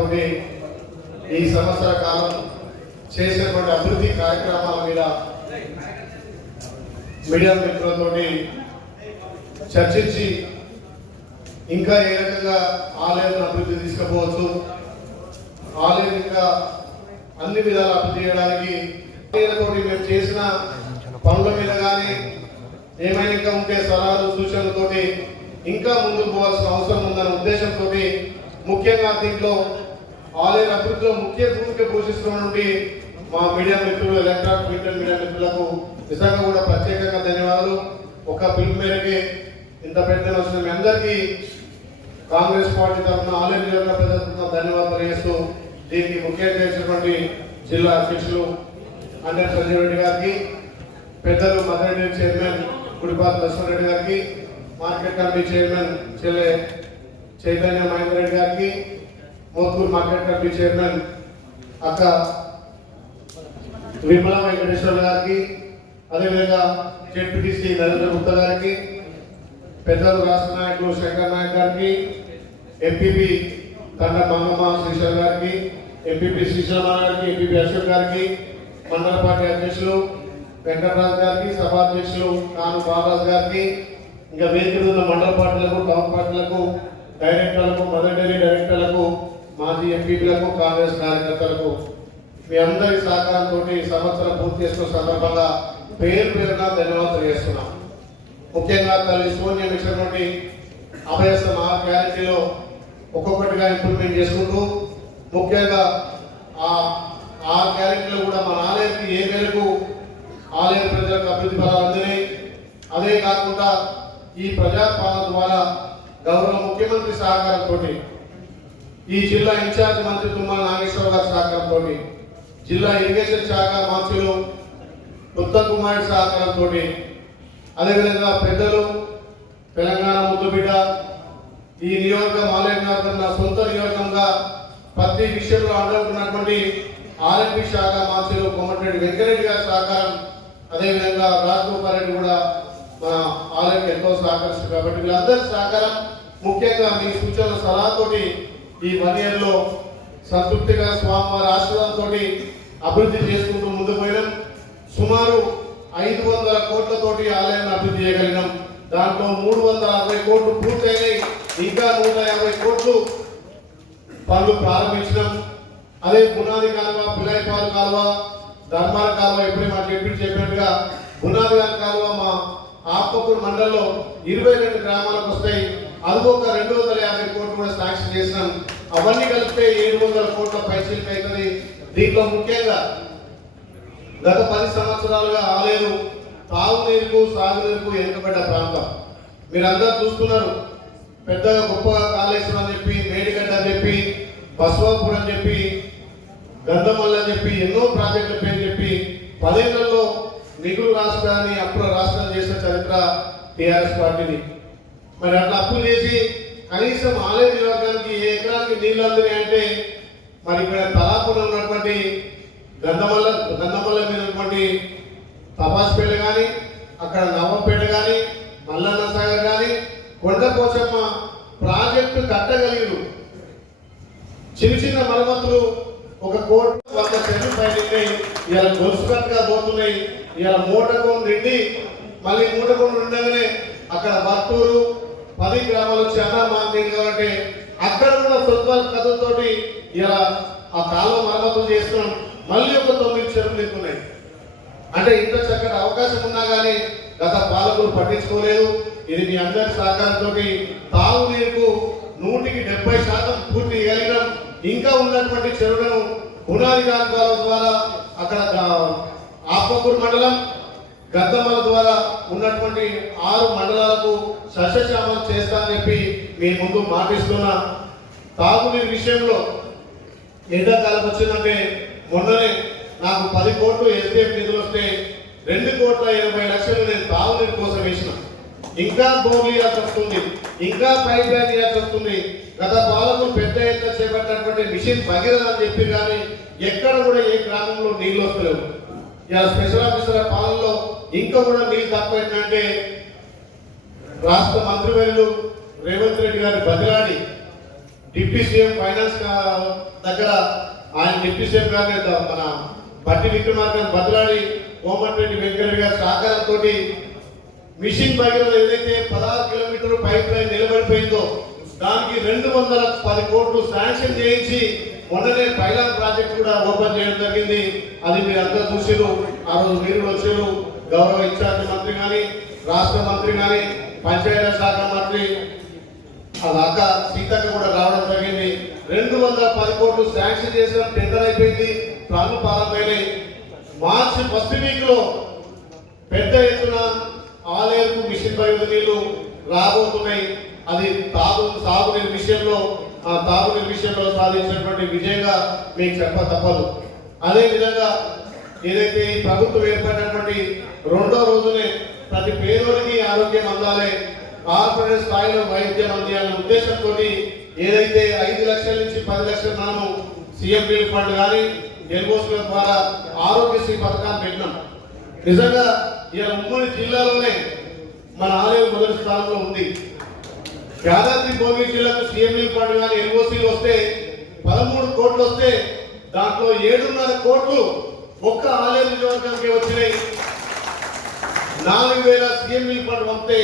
సహకారంతో ఈ సంవత్సర కాలం చేసినటువంటి అభివృద్ధి కార్యక్రమాల మీద మీడియా మిత్రులతో చర్చించి ఇంకా ఏ రకంగా ఆలయాన్ని అభివృద్ధి తీసుకుపోవచ్చు, ఆలయం ఇంకా అన్ని విధాలు అభివృద్ధి చేయడానికి మేము చేసిన పనుల మీద కానీ ఏమైనా ఇంకా ఉంటే సలహాలు సూచనలతోటి ఇంకా ముందుకు పోవాల్సిన అవసరం ఉందన్న ఉద్దేశంతో ముఖ్యంగా దీంట్లో ఆలయ అభివృద్ధిలో ముఖ్య భూమిక పోషిస్తున్నటువంటి మా మీడియా మిత్రులు, ఎలక్ట్రానిక్ మీడియా మిత్రులకు నిజంగా కూడా ప్రత్యేకంగా ధన్యవాదాలు. ఒక పిలుపు మేరకి ఇంత పెద్ద వచ్చిన మీ అందరికీ కాంగ్రెస్ పార్టీ తరఫున ఆలయ నియోజకవర్గ ప్రజల ధన్యవాదాలు తెలియజేస్తూ దీనికి ముఖ్యంగా చేసినటువంటి జిల్లా అధ్యక్షులు అండర్ సంజీవ్ రెడ్డి గారికి, పెద్దలు మదరెడ్డి చైర్మన్ గుడిపాటి లక్ష్మణరెడ్డి గారికి, market committee chairman Chaitanya Mahender Reddy గారికి, మోత్కూరు మార్కెట్ కమిటీ చైర్మన్ అక్క విమల వెంకటేశ్వర గారికి, అదేవిధంగా జెడ్పీటీసీ నరేంద్ర గుప్తా గారికి, పెద్దలు రాష్ట్ర నాయకులు శంకర్ నాయక్ గారికి, ఎంపీపీ తండ మంగమ్మ శ్రీశైల్ గారికి, ఎంపీపీ శ్రీశైల గారికి, ఎంపీపీ అశోక్ గారికి, మండల పార్టీ అధ్యక్షులు వెంకటరాజు గారికి, సభాధ్యక్షులు కాను బాలరాజు గారికి, ఇంకా వేదిక ఉన్న మండల పార్టీలకు, టౌన్ పార్టీలకు, డైరెక్టర్లకు, మదర్ డైరీ డైరెక్టర్లకు, మాజీ ఎంపీలకు, కాంగ్రెస్ కార్యకర్తలకు మీ అందరి సహకారంతో సంవత్సరం పూర్తి చేసుకున్న సందర్భంగా పేరు పేరున ధన్యవాదాలు చేస్తున్నాం. ముఖ్యంగా తల్లి సోనియా ఇచ్చినటువంటి అభయస్థం ఆ క్యారెక్టరీలో ఒక్కొక్కటిగా ఇంప్లిమెంట్ చేసుకుంటూ ముఖ్యంగా ఆ క్యారెక్టర్లో కూడా మన ఆలయానికి ఏ మేరకు ఆలయ ప్రజలకు అభివృద్ధి ఫలాలు అందినాయి, అదే కాకుండా ఈ ప్రజాపాలన ద్వారా గౌరవ ముఖ్యమంత్రి సహకారంతో, ఈ జిల్లా ఇన్ఛార్జ్ మంత్రి తుమ్మల నాగేశ్వరరావు గారి సహకారంతో, జిల్లా ఇరిగేషన్ శాఖ మంత్రులు ఉత్తమ్ కుమార్ సహకారంతో, అదేవిధంగా పెద్దలు తెలంగాణ ముద్దుబిడ్డ ఈ నియోజకవర్గం ఆలయ నియోజకవర్గం నా సొంత నియోజకంగా ప్రతి విషయంలో అండవుతున్నటువంటి ఆర్ఎంపీ శాఖ మంత్రులు కోమటిరెడ్డి వెంకరెడ్డి గారి సహకారం, అదేవిధంగా రాజగోపాల్ రెడ్డి కూడా మన ఆలయం ఎంతో సహకరిస్తారు. కాబట్టి వీళ్ళందరి సహకారం ముఖ్యంగా మీ సూచనల సలహాతోటి ఈ 1 year లో సంతృప్తిగా స్వామివారి ఆశీర్వాదంతో అభివృద్ధి చేసుకుంటూ ముందుకు పోయినాం. సుమారు 500 కోట్లతోటి ఆలయాన్ని అభివృద్ధి చేయగలిగినాం. దాంట్లో 360 కోట్లు పూర్తయినాయి. ఇంకా 150 కోట్లు పనులు ప్రారంభించినాం. అదే పునాది కాలువ, పిల్లాయిపాలు కాలువ, ధర్మాల కాలువ ఎప్పుడే మాకు చెప్పినట్టుగా పునాది కాలువ మా ఆత్మకూరు మండలంలో 22 గ్రామాలకు వస్తాయి. అది ఒక 250 కోట్లు కూడా శాంక్షన్ చేసినాం. అవన్నీ కలిపితే 700 కోట్ల పైసలు అవుతుంది. దీంట్లో ముఖ్యంగా గత 10 సంవత్సరాలుగా ఆలయం తాగునీరుకు, సాగునీరుకు వెనుకబడ్డ ప్రాంతం. మీరందరూ చూస్తున్నారు. పెద్దగా గొప్పగా కాళేశ్వరం అని చెప్పి, మేడిగడ్డ అని చెప్పి, బసవాపూర్ అని చెప్పి, గంధమల్ల అని చెప్పి ఎన్నో ప్రాజెక్టుల పేరు చెప్పి 10 ఏళ్లలో మిగులు రాష్ట్రాన్ని అప్పుల రాష్ట్రం చేసిన చరిత్ర టీఆర్ఎస్ పార్టీని. మరి అట్లా అప్పులు చేసి కనీసం ఆలయ నియోజకానికి ఏ ఎకరానికి నీళ్లు అందినాయంటే మరి ఇక్కడ తలాపులో ఉన్నటువంటి గంధమల్ల మీద ఉన్నటువంటి తపాస్పేట కానీ, అక్కడ నవ్వంపేట కానీ, మల్లన్న సాగర్ కానీ, కొండపోచమ్మ ప్రాజెక్టు కట్టగలిగారు. చిన్న చిన్న మరమ్మతులు 1 కోటి 100 సెంట్లు పైన ఇలా గొలుసుకట్టుగా పోతున్నాయి. ఇలా మూటకొండ నిండి మళ్ళీ మూటకొండ ఉండగానే అక్కడ బట్టూరు 10 గ్రామాలు వచ్చి అన్నమాంతి కాబట్టి అక్కడ ఉన్న సొంత కథలతోటి ఇలా ఆ కాలువ మరమ్మతులు చేస్తున్నాం. మళ్ళీ ఒక 9 చెరువులు ఎక్కున్నాయి. అంటే ఇంత చక్కటి అవకాశం ఉన్నా కానీ గత పాలకులు పట్టించుకోలేదు. ఇది మీ అందరి సహకారంతో తాగునీరుకు 170% పూర్తి చేయగలిగినాం. ఇంకా ఉన్నటువంటి చెరువులను పునాది కాలువల ద్వారా అక్కడ ఆత్మకూరు మండలం, గద్దమల ద్వారా ఉన్నటువంటి 6 మండలాలకు సస్యశ్యామం చేస్తానని చెప్పి మీ ముందు మాటిస్తున్నా. తాగునీరు విషయంలో ఎండాకాలం వచ్చిందంటే మొన్ననే నాకు 10 కోట్లు ఎస్డిఎఫ్ నిధులు వస్తే 2,80,00,000 నేను తాగునీరు కోసం వేసిన. ఇంకా బోర్లు ఇవ్వాల్సి వస్తుంది, ఇంకా పైప్ లైన్ ఇవ్వాల్సి వస్తుంది. గత పాలకులు పెద్ద ఎత్తున చేపట్టినటువంటి మిషన్ భగీరథ అని చెప్పి కానీ ఎక్కడ కూడా ఏ గ్రామంలో నీళ్లు వస్తలేవు. ఇలా స్పెషల్ ఆఫీసర్ల పాలనలో ఇంకా కూడా నీళ్ళు తక్కువైందంటే రాష్ట్ర మంత్రివర్యులు రేవంత్ రెడ్డి గారి బదిలాడి డిప్యూటీ సీఎం ఫైనాన్స్ దగ్గర ఆయన డిప్యూటీ సీఎం గారిని మన బట్టి విక్రమార్కని బదిలాడి కోమటిరెడ్డి వెంకటరెడ్డి గారి సహకారంతో మిషన్ భగీరథ ఏదైతే 16 కిలోమీటర్లు పైప్ లైన్ నిలబడిపోయిందో దానికి 210 కోట్లు శాంక్షన్ చేయించి మొన్ననే పైలాన్ ప్రాజెక్ట్ కూడా ఓపెన్ చేయడం జరిగింది. అది మీరు అంతా చూసారు. ఆ రోజు మీరు వచ్చారు. గౌరవ ఇన్ఛార్జ్ మంత్రి కానీ, రాష్ట్ర మంత్రి కానీ, పంచాయతీరాజ్ శాఖ మంత్రి అక్క సీతక్క కూడా రావడం జరిగింది. 210 కోట్లు శాంక్షన్ చేసిన టెండర్ అయిపోయింది. పనులు ప్రారంభమైనాయి. మార్చి ఫస్ట్ వీక్ లో పెద్ద ఎత్తున ఆలేరుకు మిషన్ భగీరథ నీళ్లు రాబోతున్నాయి. అది తాగునీరు విషయంలో సాధించినటువంటి విజయంగా మీకు చెప్ప తప్పదు. అదే విధంగా ఏదైతే ఈ ప్రభుత్వం ఏర్పడినటువంటి రెండో రోజునే ప్రతి పేదోడికి ఆరోగ్యం అందాలి, కార్పొరేట్ స్థాయిలో వైద్యం అందియాలనే ఉద్దేశంతో ఏదైతే 5 లక్షల నుంచి 10 లక్షలు మనము సీఎం రిలీఫ్ ఫండ్ కానీ ఎల్ఓసీల ద్వారా ఆరోగ్యశ్రీ పథకాన్ని పెట్టినాం. నిజంగా ఇలా ఉమ్మడి జిల్లాలోనే మన ఆలయం మొదటి స్థానంలో ఉంది. యాదాద్రి భువనగిరి జిల్లాకు సీఎం రిలీఫ్ ఫండ్ కానీ ఎల్ఓసీలు వస్తే 13 కోట్లు వస్తే దాంట్లో 7.5 కోట్లు ఒక్క ఆలయం నియోజకవర్గానికి వచ్చినాయి. 4,000 సీఎం రిలీఫ్ ఫండ్ పంపితే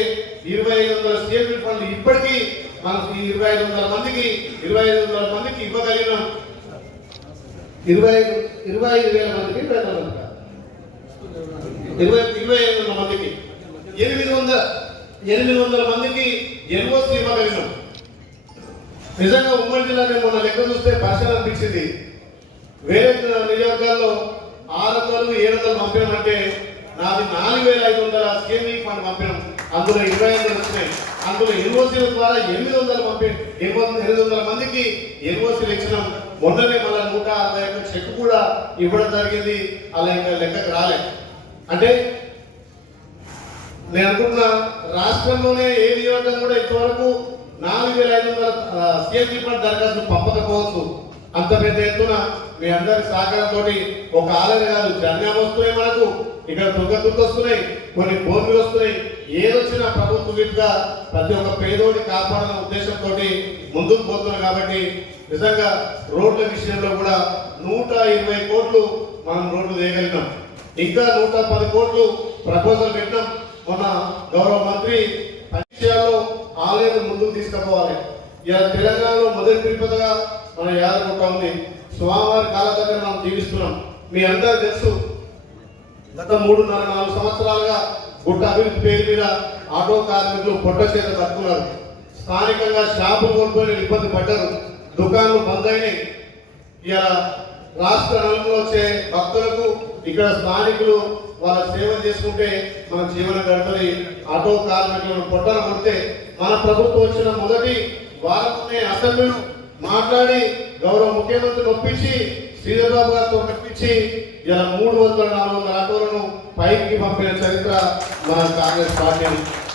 2,500 సీఎం రిలీఫ్ ఫండ్ ఇప్పటికీ మనకు 2,500 మందికి ఇవ్వగలిగినాం. 25,000 మందికి 25,000 మందికి 800 మందికి ఎల్ఓసీ ఇవ్వగలిగినాం. నిజంగా ఉమ్మడి జిల్లానే మొన్న లెక్క చూస్తే పరిశీలన అనిపించింది. వేరే నియోజకవర్గాల్లో 600, 700 పంపినామంటే నాది 4,500 సీఎం రిలీఫ్ ఫండ్ పంపినాం. అందులో 25 వచ్చినాయి. అందులో ఎల్ఓసీల ద్వారా 800 మందికి ఎల్ఓసీలు ఇచ్చినాం. మొన్ననే మళ్ళీ 161 చెక్ కూడా ఇవ్వడం జరిగింది. అలా ఇంకా లెక్కకు రాలే. అంటే నేను అనుకుంటున్నా రాష్ట్రంలోనే ఏ నియోజకవర్గం కూడా ఇంతవరకు 4,500 సీఎం రిలీఫ్ ఫండ్ దరఖాస్తు పంపకపోవచ్చు. అంత పెద్ద ఎత్తున మీ అందరి సహకారంతో ఒక ఆలయం కాదు, జన్యాలు వస్తున్నాయి, మనకు ఇక్కడ తుంగతుర్తి వస్తున్నాయి, కొన్ని భూములు వస్తున్నాయి. ఏదొచ్చినా ప్రభుత్వ విధిగా ప్రతి ఒక్క పేదోడిని కాపాడాలనే ఉద్దేశంతో ముందుకు పోతున్నాం. కాబట్టి నిజంగా రోడ్ల విషయంలో కూడా 120 కోట్లు మనం రోడ్లు వేయగలిగినాం. ఇంకా 110 కోట్లు ప్రపోజల్ పెట్టాం. మన గౌరవ మంత్రి విషయాల్లో ఆలయం ముందుకు తీసుకుపోవాలి. ఇలా తెలంగాణలో మొదటి తిరుపతిగా మన యాదగుట్ట ఉంది. స్వామివారి కాల దగ్గర మనం జీవిస్తున్నాం. మీ అందరూ తెలుసు, గత 3.5-4 సంవత్సరాలుగా గుట్ట అభివృద్ధి పేరు మీద ఆటో కార్మికులు పొట్ట చేత కట్టుకున్నారు. స్థానికంగా షాపులు కోల్పోయిన ఇబ్బంది పడ్డారు. దుకాణాలు బంద్ అయినాయి. ఇలా రాష్ట్ర నలుగులో వచ్చే భక్తులకు ఇక్కడ స్థానికులు వాళ్ళ సేవ చేసుకుంటే మన జీవన గడపని ఆటో కార్మికులను పొట్టన కొడితే మన ప్రభుత్వం వచ్చిన మొదటి వారంలోనే అసెంబ్లీలో మాట్లాడి గౌరవ ముఖ్యమంత్రిని ఒప్పించి శ్రీధర్ బాబు గారితో ఒప్పించి ఇలా 300-400 ఆటోలను పైకి పంపిన చరిత్ర మన కాంగ్రెస్ పార్టీ.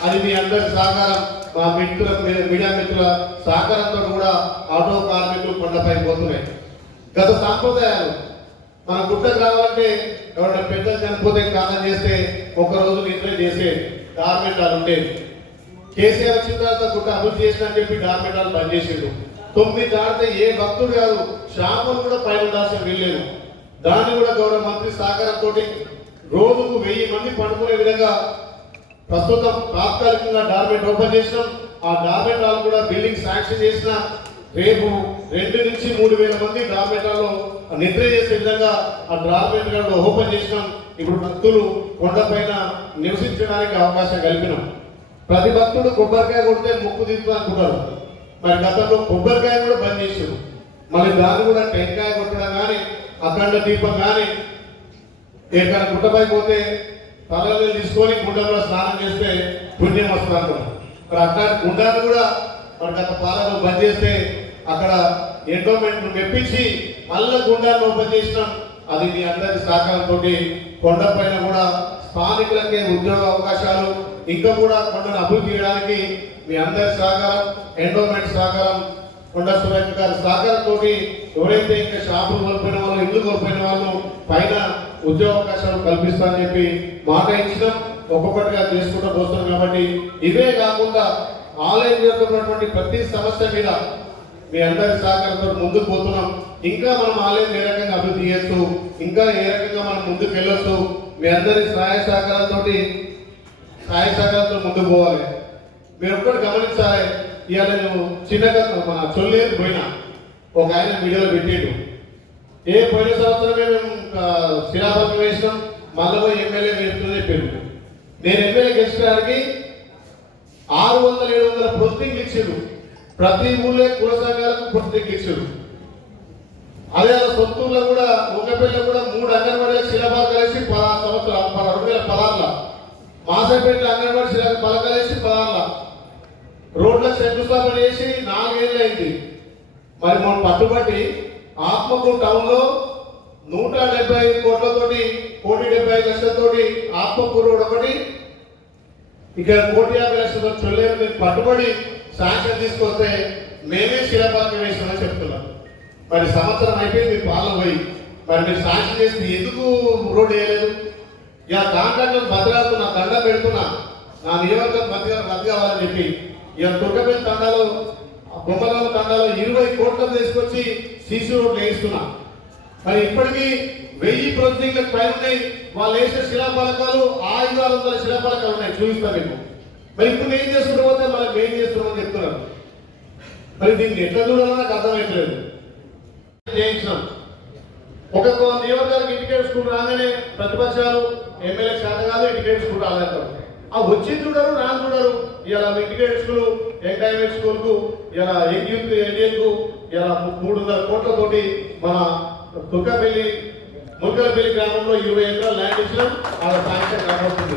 అది మీ అందరి సహకారం, మా మీడియా మిత్రుల సహకారంతో కూడా ఆటో కార్మికులు కొండపై పోతున్నాయి. గత సాంప్రదాయాలు మన గుట్టకు రావాలంటే ఎవరైనా పెద్దలు చనిపోతే కాలం చేస్తే ఒక రోజు నిద్ర చేసే డార్మెంటాలు ఉండేవి. కేసీఆర్ వచ్చిన తర్వాత గుట్ట అభివృద్ధి చేసిన అని చెప్పి డార్మెంటాలు బంద్ చేసిండు. 9 దాటితే ఏ భక్తుడు కాదు, షాపులు కూడా పైన ఉండాల్సిన వీల్లేదు. దాన్ని కూడా గౌరవ మంత్రి సహకారంతో రోజుకు 1000 మంది పడుకునే విధంగా ప్రస్తుతం తాత్కాలికంగా డార్మెంట్ ఓపెన్ చేసినాం. ఆ డార్మెంట్ హాల్ కూడా బిల్డింగ్ శాంక్షన్ చేసిన రేపు 2 నుంచి 3,000 మంది డార్మెంట్ హాల్లో నిద్ర చేసే విధంగా ఆ డార్మెంట్ హాల్ ఓపెన్ చేసినాం. ఇప్పుడు భక్తులు కొండపైన నివసించడానికి అవకాశం కల్పినాం. ప్రతి భక్తుడు కొబ్బరికాయ కొడితే ముక్కు తీర్చుతా అనుకుంటారు. మరి గతంలో కొబ్బరికాయ కూడా బంద్ చేశారు. మళ్ళీ దాన్ని కూడా టెంకాయ కొట్టడం కానీ, అఖండ దీపం కానీ, ఎక్కడ గుట్టపై పోతే తలలు తీసుకొని గుండంలో స్నానం చేస్తే పుణ్యం వస్తుంది అనుకున్నాం. మరి అట్లాంటి గుండాన్ని కూడా మరి గత పాలనలో బంద్ చేస్తే అక్కడ ఎండోమెంట్ మెప్పించి మళ్ళీ గుండాన్ని ఓపెన్ చేసినాం. అది మీ అందరి సహకారంతో కొండపైన కూడా స్థానికులకే ఉద్యోగ అవకాశాలు, ఇంకా కూడా కొండను అభివృద్ధి చేయడానికి మీ అందరి సహకారం, ఎండోమెంట్ సహకారం, కొండ సురేఖ గారి సహకారంతో ఎవరైతే ఇంకా షాపులు కోల్పోయిన వాళ్ళు, ఇల్లు కోల్పోయిన వాళ్ళు పైన ఉద్యోగ అవకాశాలు కల్పిస్తామని చెప్పి మాట ఇచ్చినాం. ఒక్కొక్కటిగా చేసుకుంటూ పోతున్నాం. కాబట్టి ఇవే కాకుండా ఆలయం యొక్క ప్రతి సమస్య మీద మీ అందరి సహకారంతో ముందుకు పోతున్నాం. ఇంకా మనం ఆలయం ఏ రకంగా అభివృద్ధి చేయొచ్చు, ఇంకా ఏ రకంగా మనం ముందుకు వెళ్ళొచ్చు, మీ అందరి సహాయ సహకారాలతో ముందుకు పోవాలి. మీరు ఒక్కటి గమనించాలి. ఇవాళ నేను చిన్నగా మన చొల్లేరు పోయినా ఒక ఆయన వీడియోలో పెట్టేడు. పోయిన సంవత్సరమే మేము శిలాఫలకం వేసినాం, మళ్ళీ ఎమ్మెల్యే వేస్తుందని చెప్పారు. నేను ఎమ్మెల్యే గెలిచడానికి 600-700 ప్రొసీడింగ్లు ఇచ్చారు. ప్రతి ఊళ్ళో కుల సంఘాలకు ప్రొసీడింగ్ ఇచ్చారు. అదే సొంతూరులో కూడా ఒకపల్లిలో కూడా 3 అంగన్వాడీలకు శిలాఫలకాలు వేసి 16 సంవత్సరాలు 2016లో మాసపేట అంగన్వాడీ శిలాఫలకాలు వేసి 16లో రోడ్లకు శంకుస్థాపన చేసి 4 ఏళ్ళు అయింది. మరి మనం పట్టుబట్టి ఆత్మకూరు టౌన్ లో 175 కోట్లతోటి 1,75 లక్షలతోటి ఆత్మకూరు రోడ్ ఒకటి, ఇక్కడ 1,50 లక్షలతో చొల్లేరు మీరు పట్టుబడి శాంక్షన్ తీసుకొస్తే మేమే శిలాఫలకం వేసామని చెప్తున్నాం. మరి సంవత్సరం అయిపోయింది పాలన పోయి, మరి మీరు శాంక్షన్ చేసి ఎందుకు రోడ్ వేయలేదు? ఇక కాంట్రాక్టర్ బదిలాడుతున్నా, దండ పెడుతున్నా, నా నియోజకవర్గం రద్దు కావాలని చెప్పి ఇక తుర్కపల్లి తండాలో బొమ్మల తండాలో 20 కోట్లు తీసుకొచ్చి సీసీ రోడ్లు వేయిస్తున్నా. మరి ఇప్పటికీ 1000 ప్రొసీడింగ్లకు పైన ఉన్నాయి. వాళ్ళు వేసిన శిలాఫలకాలు 500 శిలాఫలకాలు ఉన్నాయి, చూపిస్తాను మీకు. మరి ఇప్పుడు ఏం చేసుకుంటూ పోతే మనకి ఏం చేస్తున్నామని చెప్తున్నారు. మరి దీన్ని ఎట్లా చూడాలో నాకు అర్థమవుతలేదు. చేయించినాం. ఒక నియోజకవర్గం ఇంటికేట్ స్కూల్ రాగానే ప్రతిపక్షాలు ఎమ్మెల్యే శాత కాదు ఇంటికేట్ స్కూల్ రాలేస్తారు. ఆ వచ్చి చూడరు, రాని చూడరు. ఇలా ఇంటిగ్రేటెడ్ స్కూల్, ఎంటైన్మెంట్ స్కూల్ కు, ఇలా యూత్ ఎన్డీఎల్ కు ఇలా 300 కోట్లతోటి మన తుర్కపల్లి ముల్కలపల్లి గ్రామంలో 20 ఎకరాల ల్యాండ్ ఇచ్చినాం. వాళ్ళ శాంక్షన్ కాబోతుంది.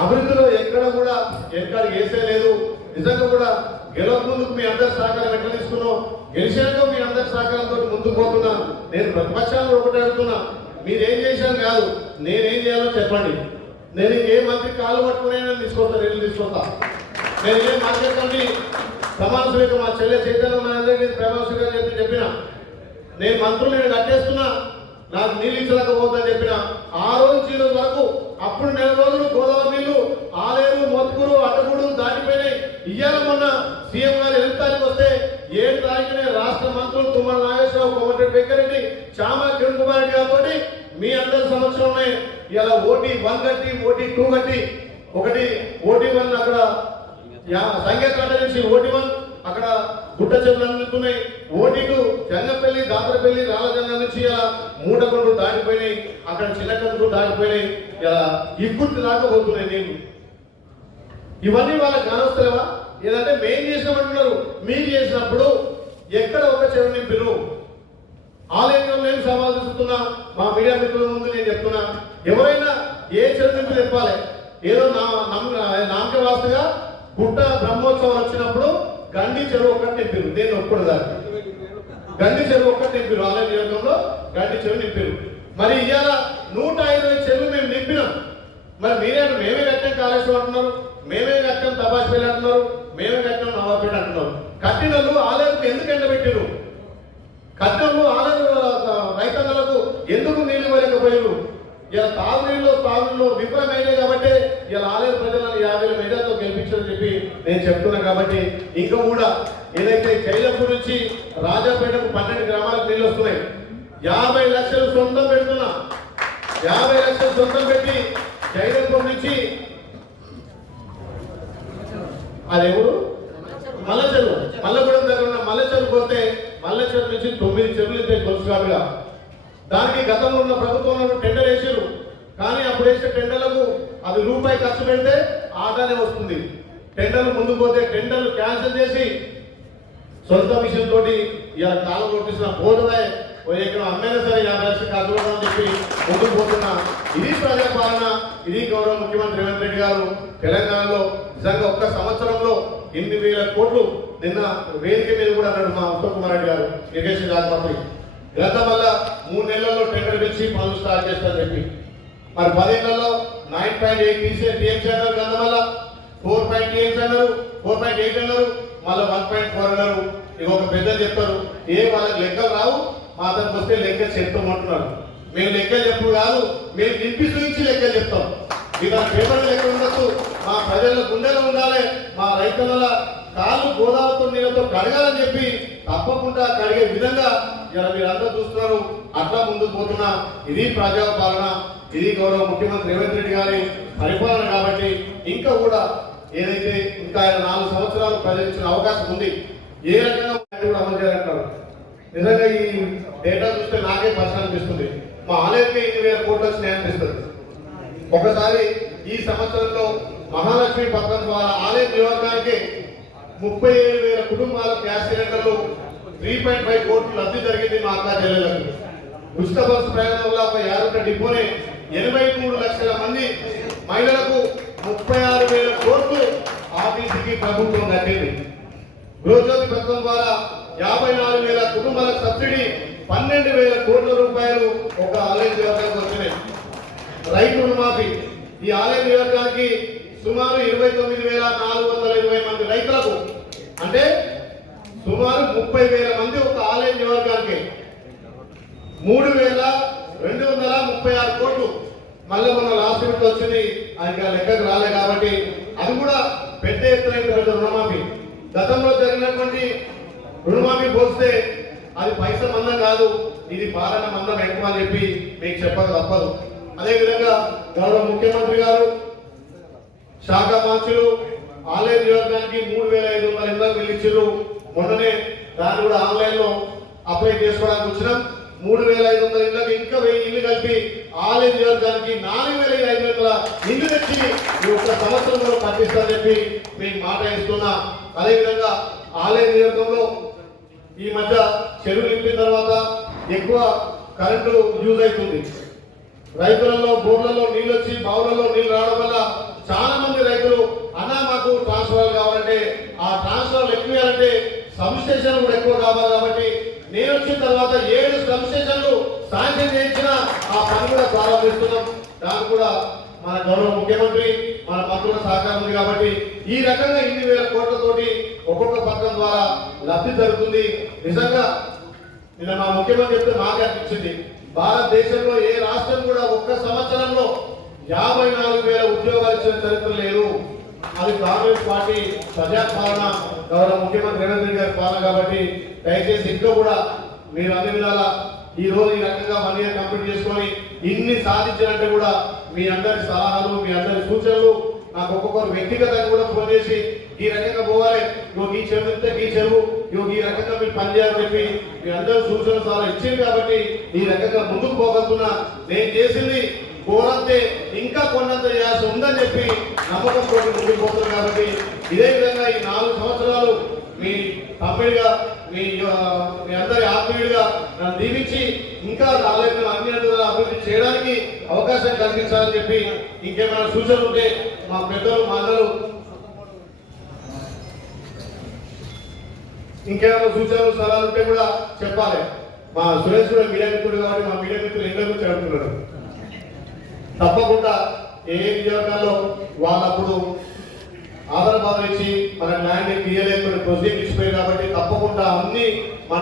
అభివృద్ధిలో ఎక్కడ కూడా ఎక్కడికి వేసే లేదు. నిజంగా కూడా గెలవ ముందుకు మీ అందరి సహకారం ఎట్లా తీసుకున్నాం, గెలిచేందుకు మీ అందరి సహకారంతో ముందుకు పోతున్నా. నేను ప్రతిపక్షాలను ఒకటి అడుగుతున్నా, మీరేం చేశాను కాదు, నేనేం చేయాలో చెప్పండి. నేను ఏ మంత్రి కాలు పట్టుకునే తీసుకొస్తా, రేట్లు తీసుకొస్తా. నేను ఏం మాట్లాడుతుంది ప్రమాణ స్వీకారం మా చెల్లె చైతన్యం ప్రమాణ స్వీకారం చెప్పిన నేను మంత్రులు నేను కట్టేస్తున్నా, నాకు నీళ్ళు ఇచ్చలేకపోతుందని చెప్పిన. ఆ రోజు ఈ రోజు వరకు అప్పుడు 4 రోజులు గోదావరి నీళ్లు ఆలేరు, మొత్తుకూరు, అడ్డగూడు దాటిపోయినాయి. ఇయ్యాల మొన్న సీఎం గారు 8వ తారీఖు వస్తే 7వ తారీఖునే రాష్ట్ర మంత్రులు తుమ్మల నాగేశ్వరరావు, కోమటిరెడ్డి వెంకరెడ్డి, చామా కిరణ్ కుమార్ రెడ్డి గారితో మీ అందరి సమక్షంలోనే ఇలా OT1 కట్టి, OT2 కట్టి, ఒకటి OT1 అక్కడ సంగేతాడ నుంచి OT1 అక్కడ గుట్ట చెరువులు అందుతున్నాయి. OT2 జంగపల్లి, దాపరపల్లి, రాళ్ళజంగం నుంచి ఇలా మూటకొండలు దాటిపోయినాయి, అక్కడ చిన్నకందుకు దాటిపోయినాయి, ఇలా ఇక్కుర్తి దాకపోతున్నాయి నీళ్ళు. ఇవన్నీ వాళ్ళకి కానొస్తలేవా? ఏదంటే మేం చేసినామంటున్నారు. మీరు చేసినప్పుడు ఎక్కడ ఒక చెరువు నింపిరు? ఆలయంలో నేను సవాల్ చూస్తున్నా, మా మీడియా మిత్రుల ముందు నేను చెప్తున్నా, ఎవరైనా ఏ చెరువు నింపి తెప్పాలి. ఏదో నామక వాస్తుగా గుట్ట బ్రహ్మోత్సవం వచ్చినప్పుడు గండి చెరువు ఒక్కటి నింపారు. నేను ఒక్కడు దాన్ని గండి చెరువు ఒక్కటి నింపారు. ఆలయ నియోజకంలో గండి చెరువు నింపారు. మరి ఇవాళ 120 చెరువులు మేము నింపినాం. మరి మేమే కట్టాం కాళేశ్వరం అంటున్నారు, మేమే కట్టాం తపాసిపల్లి అంటున్నారు, మేమే కట్టాం నవాపేట అంటున్నారు. కట్టినలు ఆలయాలకు ఎందుకు ఎండబెట్టారు? కట్టినలు ఆలయ రైతన్నలకు ఎందుకు నీళ్లు ఇవ్వలేకపోయారు? ఇలా తాగునీళ్ళు విఫలమైనాయి కాబట్టి ఇలా ఆలయ ప్రజలను 50,000 మెజార్టీతో గెలిపించారని చెప్పి నేను చెప్తున్నా. కాబట్టి ఇంకా కూడా ఏదైతే కైలపూర్ నుంచి రాజాపేటకు 12 గ్రామాలకు నీళ్ళు వస్తున్నాయి. 50 లక్షలు సొంతం పెడుతున్నా. 50 లక్షలు సొంతం పెట్టి కైలపూర్ నుంచి అదేవుడు మల్లచెరువు, మల్లగూడెం దగ్గర ఉన్న మల్లచెరువు పోతే మల్లచెరువు నుంచి 9 చెరువులు అయితే గొలుసుగాడుగా. దానికి గతంలో ఉన్న ప్రభుత్వంలో టెండర్ వేసారు. కానీ అప్పుడు వేసే టెండర్లకు అది రూపాయి ఖర్చు పెడితే ఆదానే వస్తుంది. టెండర్లు ముందుకు పోతే టెండర్లు క్యాన్సిల్ చేసి సొంత మిషన్ తోటి ఇలా కాలం కొట్టిస్తున్న పోతుందే ఎకరం అమ్మైనా సరే 50 లక్షలు ఖర్చు అని చెప్పి ముందుకు పోతున్నా. ఇది ప్రజాపాలన. ఇది గౌరవ ముఖ్యమంత్రి రేవంత్ రెడ్డి గారు తెలంగాణలో నిజంగా ఒక్క సంవత్సరంలో 8,000 కోట్లు నిన్న వేదిక మీద కూడా అన్నాడు మా ఉత్తమ్ కుమార్ రెడ్డి గారు, ఇరిగేషన్ రాజమంత్రి. గ్రంథం వల్ల 3 నెలల్లో టెండర్ పిలిచి పనులు స్టార్ట్ చేస్తారని చెప్పి. మరి 10 ఏళ్లలో 9.8 టీఎంసీ అన్నారు. గ్రంథం వల్ల 4.8 అన్నారు, 4.8 అన్నారు, మళ్ళీ 1.4 అన్నారు. ఇక ఒక పెద్ద చెప్తారు, వాళ్ళకి లెక్కలు రావు, మా అతనికి వస్తే లెక్కలు చెప్తామంటున్నారు. మేము లెక్కలు చెప్పుడు కాదు, మేము నింపి చూపించి లెక్కలు చెప్తాం. ఇలా పేపర్ లెక్క ఉండొచ్చు, మా ప్రజల గుండెలో ఉండాలి, మా రైతుల కాళ్ళు గోదావరితో నీళ్ళతో కడగాలని చెప్పి తప్పకుండా కడిగే విధంగా ఇలా మీరందరూ చూస్తున్నారు. అట్లా ముందుకు పోతున్నా ఇది ప్రజాపాలన, ఇది గౌరవ ముఖ్యమంత్రి రేవంత్ రెడ్డి గారి పరిపాలన. కాబట్టి ఇంకా కూడా ఏదైతే ఇంకా 4 సంవత్సరాలు ప్రజలు ఇచ్చిన అవకాశం ఉంది, ఏ రకంగా కూడా అమలు చేయాలంటారు. నిజంగా ఈ డేటా చూస్తే నాకే పరిశ్రమ అనిపిస్తుంది. మా ఆలయానికి 5,000 కోట్లు వచ్చినాయి అనిపిస్తుంది. ఒకసారి ఈ సంవత్సరంలో మహాలక్ష్మి పథకం ద్వారా ఆలయ నియోజకానికి 37,000 కుటుంబాల గ్యాస్ సిలిండర్లు 3.5 కోట్లు లబ్ధి జరిగింది. మా అక్క చెల్లెలకు ఉచిత బస్సు ప్రయాణం వల్ల ఒక 50 డిపోనే 83 లక్షల మంది మహిళలకు 36,000 కోట్లు ఆర్టీసీకి ప్రభుత్వం కట్టింది. గృహజ్యోతి పథకం ద్వారా 54,000 కుటుంబాలకు సబ్సిడీ 12,000 కోట్ల రూపాయలు ఒక ఆలయ నియోజకానికి వచ్చినాయి. రైతు రుణమాఫీ ఈ ఆలయ నియోజకానికి సుమారు 29,420 మంది రైతులకు, అంటే సుమారు 30,000 మంది ఒక ఆలయ నియోజకానికి 3,236 కోట్లు. మళ్ళీ మన లాస్ట్ వీక్ వచ్చింది, అది లెక్కకు రాలే కాబట్టి అది కూడా పెద్ద ఎత్తున రుణమాఫీ. గతంలో జరిగినటువంటి రుణమాఫీ పోస్తే అది పైసా మందం కాదు, ఇది పాలన మందం ఎక్కువ అని చెప్పి మీకు చెప్పక తప్పదు. అదేవిధంగా గౌరవ ముఖ్యమంత్రి గారు శాఖ మార్చులు ఆలయ నియోజకానికి 3,500 ఇళ్లకు వెళ్ళిచ్చారు. మొన్ననే దాన్ని కూడా ఆన్లైన్ లో అప్లై చేసుకోవడానికి వచ్చినాం. 3,500 ఇళ్లకు ఇంకా 1000 ఇల్లు కలిపి ఆలయ నియోజకానికి 4,500 ఇల్లు తెచ్చి ఈ ఒక్క సంవత్సరంలో కట్టిస్తారని చెప్పి మీకు మాట ఇస్తున్నా. అదేవిధంగా ఆలయ నియోజకంలో ఈ మధ్య చెరువు నింపిన తర్వాత ఎక్కువ కరెంటు యూజ్ అవుతుంది. రైతులలో బోర్లలో నీళ్ళు వచ్చి బావులలో నీళ్ళు రావడం వల్ల చాలా మంది రైతులు అన్నా మాకు ట్రాన్స్ఫర్ కావాలంటే ఆ ట్రాన్స్ఫర్ ఎక్కువేయాలంటే సబ్ స్టేషన్ కూడా ఎక్కువ కావాలి. కాబట్టి నేను వచ్చిన తర్వాత 7 సబ్ స్టేషన్లు శాంక్షన్ చేయించిన ఆ పని కూడా ప్రారంభిస్తున్నాం. దానికి కూడా మన గౌరవ ముఖ్యమంత్రి మన మంత్రుల సహకారం ఉంది. కాబట్టి ఈ రకంగా 8,000 కోట్లతోటి ఒక్కొక్క పథకం ద్వారా లబ్ధి జరుగుతుంది. నిజంగా నిన్న మా ముఖ్యమంత్రి చెప్తే మాకే అనిపించింది, భారతదేశంలో ఏ రాష్ట్రం కూడా ఒక్క సంవత్సరంలో 54,000 ఉద్యోగాలు ఇచ్చిన చరిత్ర లేదు. అది కాంగ్రెస్ పార్టీ ప్రజాపాలన, గౌరవ ముఖ్యమంత్రి రేవంత్ రెడ్డి గారి పాలన. కాబట్టి దయచేసి ఇంకా కూడా మీరు అన్ని విధాల ఈ రోజు ఈ రకంగా 1 ఇయర్ కంప్లీట్ చేసుకొని ఇన్ని సాధించినట్టు కూడా మీ అందరి సలహాలు, మీ అందరి సూచనలు నాకు ఒక్కొక్కరు వ్యక్తిగతంగా కూడా ఫోన్ చేసి ఈ రకంగా పోవాలి, ఈ చెరువు ఇస్తే ఈ చెరువు ఈ రకంగా మీరు పనిచేయాలని చెప్పి మీ అందరూ సూచనలు చాలా ఇచ్చింది. కాబట్టి ఈ రకంగా ముందుకు పోగలుగుతున్నా. నేను చేసింది కోరంతే ఇంకా కొన్నంత చేయాల్సి ఉందని చెప్పి నమ్మకంతో ముందుకు పోతున్నారు. కాబట్టి ఇదే విధంగా ఈ 4 సంవత్సరాలు మీ తమ్ముడిగా మీ అందరి ఆత్మీయుడిగా నన్ను దీవించి ఇంకా ఆలయంలో అన్ని అభివృద్ధి చేయడానికి అవకాశం కలిగించాలని చెప్పి ఇంకేమైనా సూచనలు ఉంటే మా పెద్దలు మా అందరూ ఇంకేమైనా సూచనలు సలహాలు ఉంటే కూడా చెప్పాలి. మా సురేష్ కూడా మీడియా మిత్రుడు కాబట్టి మా మీడియా మిత్రులు ఎందరి గురించి అడుగుతున్నారు. తప్పకుండా ఏ నియోజకాల్లో వాళ్ళప్పుడు ఆధారబాధ ఇచ్చి మన ల్యాండ్ క్లియర్ అయిపోయిన ప్రొసీజర్ ఇచ్చిపోయి కాబట్టి తప్పకుండా అన్ని